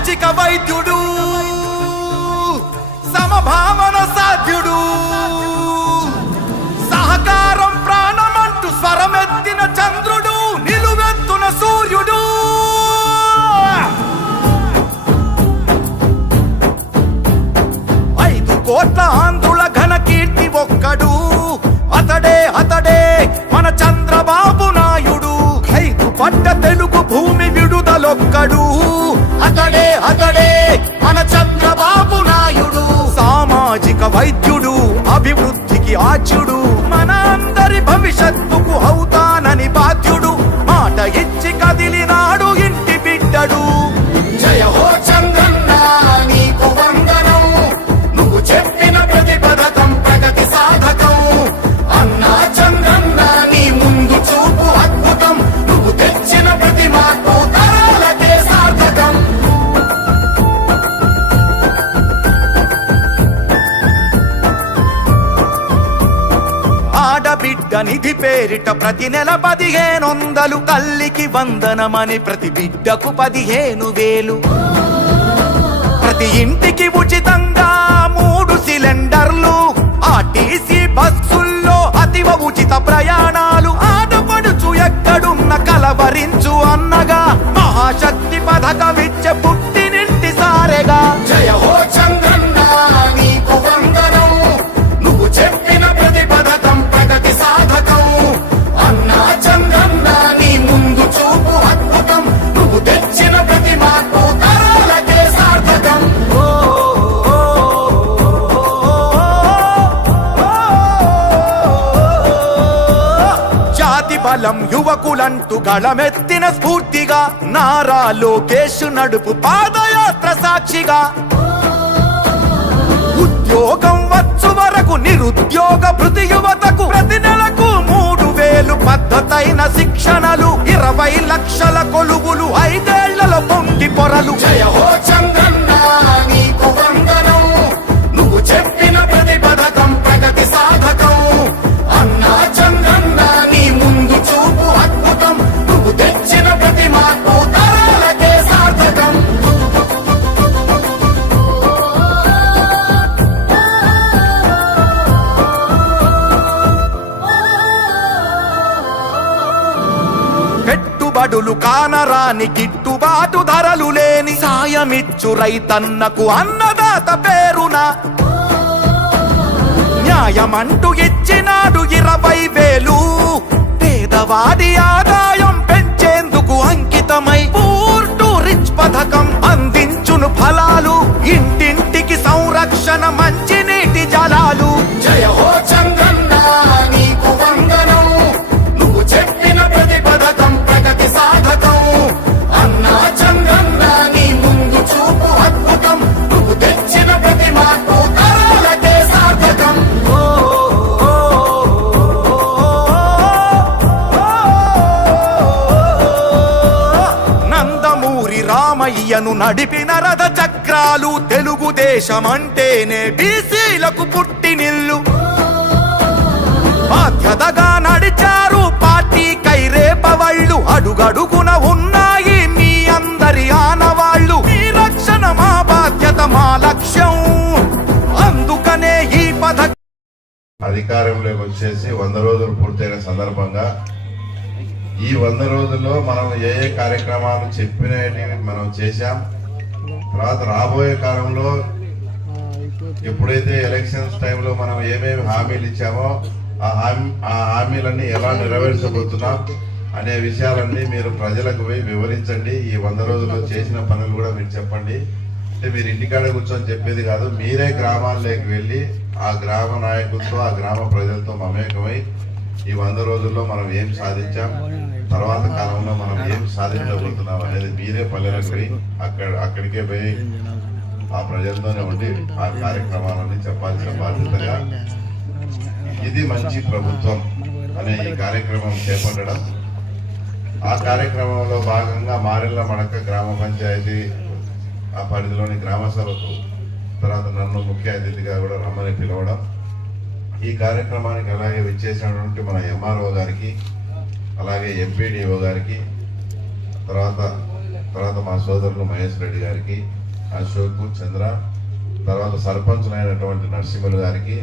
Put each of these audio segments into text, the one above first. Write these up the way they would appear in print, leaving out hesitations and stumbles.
సామాజిక వైద్యుడు, సమభావన సాధ్యుడు, సహకారం ప్రాణమంటూ స్వరమెత్తిన చంద్రుడు, నిలువెత్తున సూర్యుడు. 5 కోట్ల ఆంధ్రుల ఘన కీర్తి ఒక్కడు, అతడే అతడే మన చంద్రబాబు నాయుడు. 5 పట్ట తెలుగు భూమి విడుదలొక్కడు, అతడే అతడే మన చంద్రబాబు నాయుడు. సామాజిక వైద్యుడు, అభివృద్ధికి ఆచ్యుడు, మన అందరి భవిష్యత్తుకు అవుతానని బాధ్యుడు. మాట ఇచ్చి కదిలినాడు ఇంటి బిడ్డడు. జయ హో చంద్రన్న నీకు వందనం, నువ్వు చెప్పిన ప్రతి పథకం ప్రగతి సాధకం. అన్నా చంద్రన్న నీ ముందు చూపు అద్భుతం, నువ్వు తెచ్చిన ప్రతి మార్పు తరాలకే సార్థకం. ఆడబిడ్డ నిధి పేరిట ప్రతి నెల 1500, తల్లికి వందనమని ప్రతి బిడ్డకు 15,000, ప్రతి ఇంటికి ఉచితంగా 3 సిలిండర్లు, ఆర్టీసీ బస్సుల్లో అతివ ఉచిత ప్రయాణాలు. ఆడపడుచు ఎక్కడున్న కలవరించు అన్నగా, మహాశక్తి పథకమిచ్చే పుట్టినింటి సారెగా. జయ హో చంద్రన్న నీకు వందనం, నువ్వు చెప్పిన ప్రతి పథకం ప్రగతి సాధకం. అన్నా చంద్రన్న నీ ముందు చూపు అద్భుతం, నువ్వు తెచ్చిన ప్రతి మార్పు తరాలకే సార్థకం. జాతి బలం యువకులంటూ గళమెత్తిన స్ఫూర్తిగా, నారా లోకేష్ నడుపు పాదయాత్ర సాక్షిగా. ఉద్యోగం వచ్చు వరకు నిరుద్యోగ భృతి యువతకు, ప్రతి నెలకు 3,000 పద్ధతైన శిక్షణలు, 20 లక్షల కొలువులు, 5 ఏళ్లలో పొంగి పొరలు. జయ హో చంద్రన్న నీకు వందనం, నువ్వు చెప్పిన ప్రతి పథకం ప్రగతి సాధకం. అన్నా చంద్రన్న నీ ముందు చూపు అద్భుతం, నువ్వు తెచ్చిన ప్రతి మార్పు తరాలకే సార్థకం. పెట్టుబడులు కానరాని గిట్టుబాటు ధరలు లేని, సాయమిచ్చు రైతన్నకు అన్నదాత పేరున. న్యాయమంటూ ఇచ్చినాడు 20,000, పేదవాడి ఆదాయం పెంచేందుకు అంకితమై పూర్ టు రిచ్ పథకం అందించును ఫలాలు. ఇంటింటికి సంరక్షణ మంచినీటి జలాలు. జయ హో చంద్రన్న నీకు వందనం, నువ్వు చెప్పిన ప్రతి పథకం ప్రగతి సాధకం. అన్నా చంద్రన్న నీ ముందు చూపు అద్భుతం, నువ్వు తెచ్చిన ప్రతి మార్పు తరాలకే సార్థకం. నందమూరి రామయ్యను నడిపిన రథ చక్రాలు, తెలుగుదేశం అంటేనే బీసీలకు పుట్టినిల్లు. బాధ్యతగా నడిచారు పార్టీ కైరేపవళ్ళు, అడుగడుగున ఉన్నాయి మీ అందరి ఆనవాళ్ళు. ఈ రక్షణ మా బాధ్యత, మా లక్ష్యం, అందుకనే ఈ పథకం. అధికారంలోకి వచ్చేసి 100 రోజులు పూర్తయిన సందర్భంగా ఈ 100 రోజుల్లో మనం ఏ కార్యక్రమాలు చెప్పినవి మనం చేశాం. తర్వాత రాబోయే కాలంలో ఎప్పుడైతే ఎలక్షన్స్ టైంలో మనం ఏమేమి హామీలు ఇచ్చామో ఆ హామీలన్నీ ఎలా నెరవేర్చబోతున్నాం అనే విషయాలన్నీ మీరు ప్రజలకు పోయి వివరించండి. ఈ 100 రోజుల్లో చేసిన పనులు కూడా మీరు చెప్పండి. అంటే మీరు ఇంటికాడ కూర్చొని చెప్పేది కాదు, మీరే గ్రామాల్లోకి వెళ్ళి ఆ గ్రామ నాయకులతో, ఆ గ్రామ ప్రజలతో మమేకమై ఈ 100 రోజుల్లో మనం ఏం సాధించాం, తర్వాత కాలంలో మనం ఏం సాధించబోతున్నాం అనేది మీరే పల్లెలకు పోయి అక్కడికే పోయి ఆ ప్రజలతోనే ఉండి ఆ కార్యక్రమాలన్నీ చెప్పాల్సిన బాధ్యతగా ఇది మంచి ప్రభుత్వం అనే ఈ కార్యక్రమం చేపట్టడం. ఆ కార్యక్రమంలో భాగంగా మారెళ్ళ మడక గ్రామ పంచాయతీ ఆ పరిధిలోని గ్రామ సభకు తర్వాత నన్ను ముఖ్య అతిథిగా కూడా రమ్మని పిలవడం. ఈ కార్యక్రమానికి అలాగే విచ్చేసినటువంటి మన ఎంఆర్ఓ గారికి, అలాగే ఎంపీడీఓ గారికి, తర్వాత తర్వాత మా సోదరులు మహేష్ రెడ్డి గారికి, అశోక్, చంద్ర, తర్వాత సర్పంచులైనటువంటి నరసింహులు గారికి,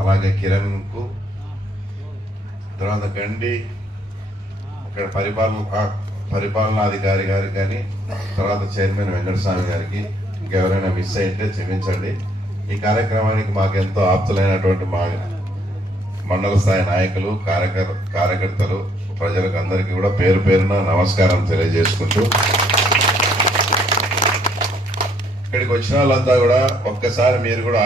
అలాగే కిరణ్కు, తర్వాత గండి ఇక్కడ పరిపాలనాధికారి గారికి కానీ, తర్వాత చైర్మన్ వెంకటస్వామి గారికి, ఇంకెవరైనా మిస్ అయితే క్షమించండి. ఈ కార్యక్రమానికి మాకు ఎంతో ఆప్తులైనటువంటి మా మండల స్థాయి నాయకులు, కార్యకర్తలు, ప్రజలకు అందరికీ కూడా పేరు పేరున నమస్కారం తెలియజేసుకుంటూ, ఇక్కడికి వచ్చిన వాళ్ళంతా కూడా ఒక్కసారి మీరు కూడా